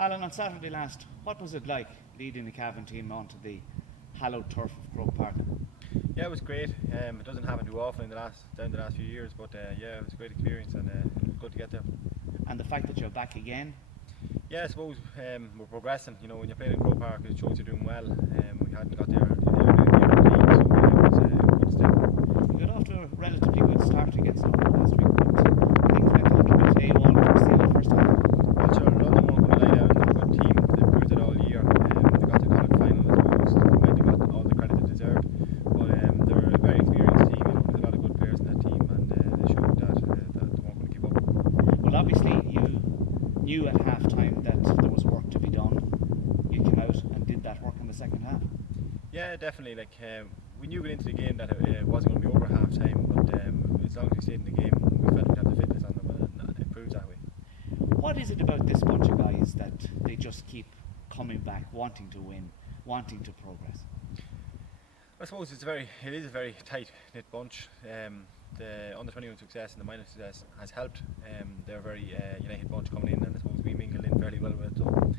Alan, on Saturday last, what was it like leading the Cavan team onto the hallowed turf of Croke Park? Yeah, it was great. It doesn't happen too often down the last few years, but yeah, it was a great experience and it was good to get there. And the fact that you're back again? Yeah, I suppose we're progressing. You know, when you're playing in Croke Park, it shows you're doing well. We hadn't got there in the league, so it was a good step. You got off to a relatively good start against London last week, but things went a little bit AWOL towards the end of the first half. Well, sure, London weren't going to lie down. They're a good team. They've proved it all year. They got to the Connacht final, I suppose. They might have got all the credit they deserved. But they're a very experienced team. You know, there's a lot of good players in that team, and they showed that they weren't going to give up. Well, obviously you knew at half time that there was work to be done. You came out and did that work in the second half. Yeah, definitely. Like we knew going into the game that it wasn't going to be over at half time, but as long as we stayed in the game, we felt we'd have the fitness on them, and it proved that way. What is it about this bunch of guys that they just keep coming back, wanting to win, wanting to progress? I suppose it is a very tight knit bunch. The under 21 success and the minor success has helped. They're a very united bunch coming in, and I suppose we mingle in fairly well with them.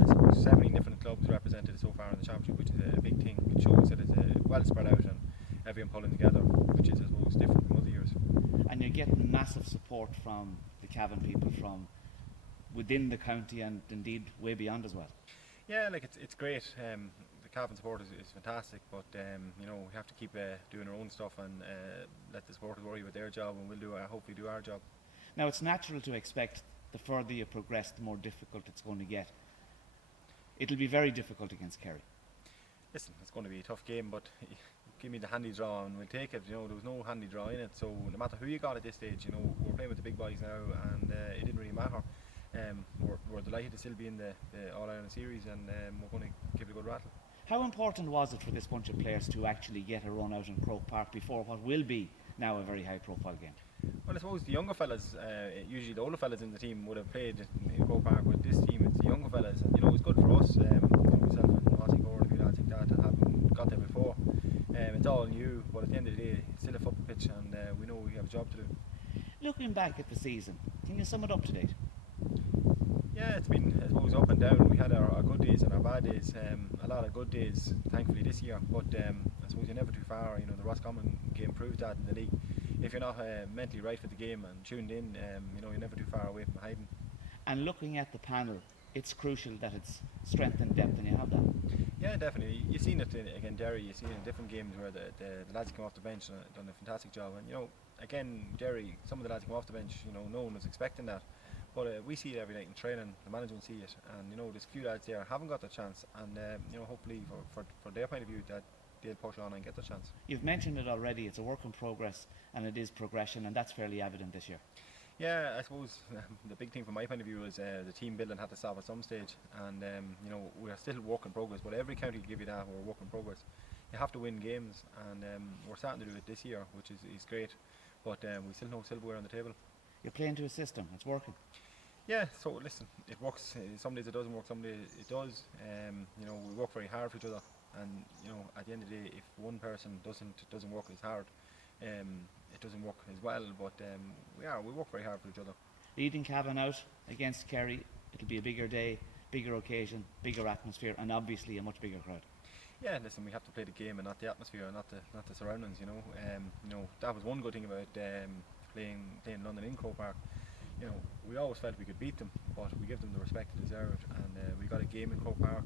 I suppose 17 different clubs represented so far in the championship, which is a big thing. It shows that it's well spread out and everyone pulling together, which is I suppose different from other years. And you're getting massive support from the Cavan people from within the county and indeed way beyond as well. Yeah, like it's great. The Cavan support is fantastic, but you know, we have to keep doing our own stuff and let the supporters worry about their job, and we'll hopefully do our job. Now, it's natural to expect the further you progress, the more difficult it's going to get. It'll be very difficult against Kerry. Listen, it's going to be a tough game, but give me the handy draw and we'll take it. You know, there was no handy draw in it, so no matter who you got at this stage, you know, we're playing with the big boys now, and it didn't really matter. We're delighted to still be in the All-Ireland series, and we're going to give it a good rattle. How important was it for this bunch of players to actually get a run out in Croke Park before what will be now a very high-profile game? Well, I suppose the younger fellas, usually the older fellas in the team would have played in Croke Park. With this team, it's the younger fellas, and you know, it's good for us. Myself and Rossi Gore, a few lads like that haven't got there before. It's all new, but at the end of the day, it's still a football pitch, and we know we have a job to do. Looking back at the season, can you sum it up to date? Yeah, it's been, I suppose, up and down. We had our good days and our bad days. A lot of good days, thankfully, this year. But I suppose you're never too far. You know, the Roscommon game proved that in the league. If you're not mentally right for the game and tuned in, you know, you're never too far away from hiding. And looking at the panel, it's crucial that it's strength and depth, and you have that. Yeah, definitely. You've seen it against Derry. You've seen it in different games where the lads come off the bench and done a fantastic job. And you know, again, Derry, some of the lads come off the bench. You know, no one was expecting that. But we see it every night in training, the management see it, and you know, there's a few lads there haven't got the chance, and you know, hopefully for their point of view that they'll push on and get the chance. You've mentioned it already, it's a work in progress and it is progression, and that's fairly evident this year. Yeah, I suppose the big thing from my point of view is the team building had to stop at some stage, and you know, we're still work in progress, but every county will give you that, we're work in progress. You have to win games, and we're starting to do it this year, which is great, but we still know silverware on the table. You're playing to a system, it's working. Yeah, so listen, it works. Some days it doesn't work, some days it does. You know, we work very hard for each other, and you know, at the end of the day, if one person doesn't work as hard, it doesn't work as well. But we work very hard for each other. Leading Cavan out against Kerry, it'll be a bigger day, bigger occasion, bigger atmosphere, and obviously a much bigger crowd. Yeah, listen, we have to play the game and not the atmosphere, and not the surroundings. You know, that was one good thing about playing London in Croke Park. You know, we always felt we could beat them, but we give them the respect they deserve, and we got a game in Croke Park,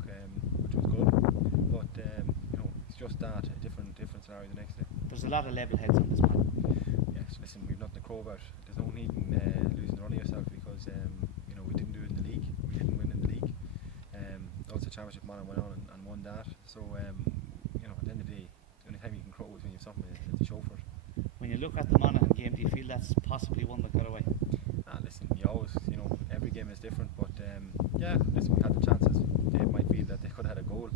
which was good. But you know, it's just that a different scenario the next day. There's a lot of level heads on this panel. Yes, listen, we've nothing to crow about. There's no need in losing the run of yourself, because you know, we didn't do it in the league. We didn't win in the league. Also, championship man went on and won that. So you know, at the end of the day, the only time you can crow is when you have something to show for it. When you look at the Monaghan game, do you feel that's possibly one that got away? Listen, you always, you know, every game is different, but yeah, listen, we had the chances. They might feel that they could have had a goal,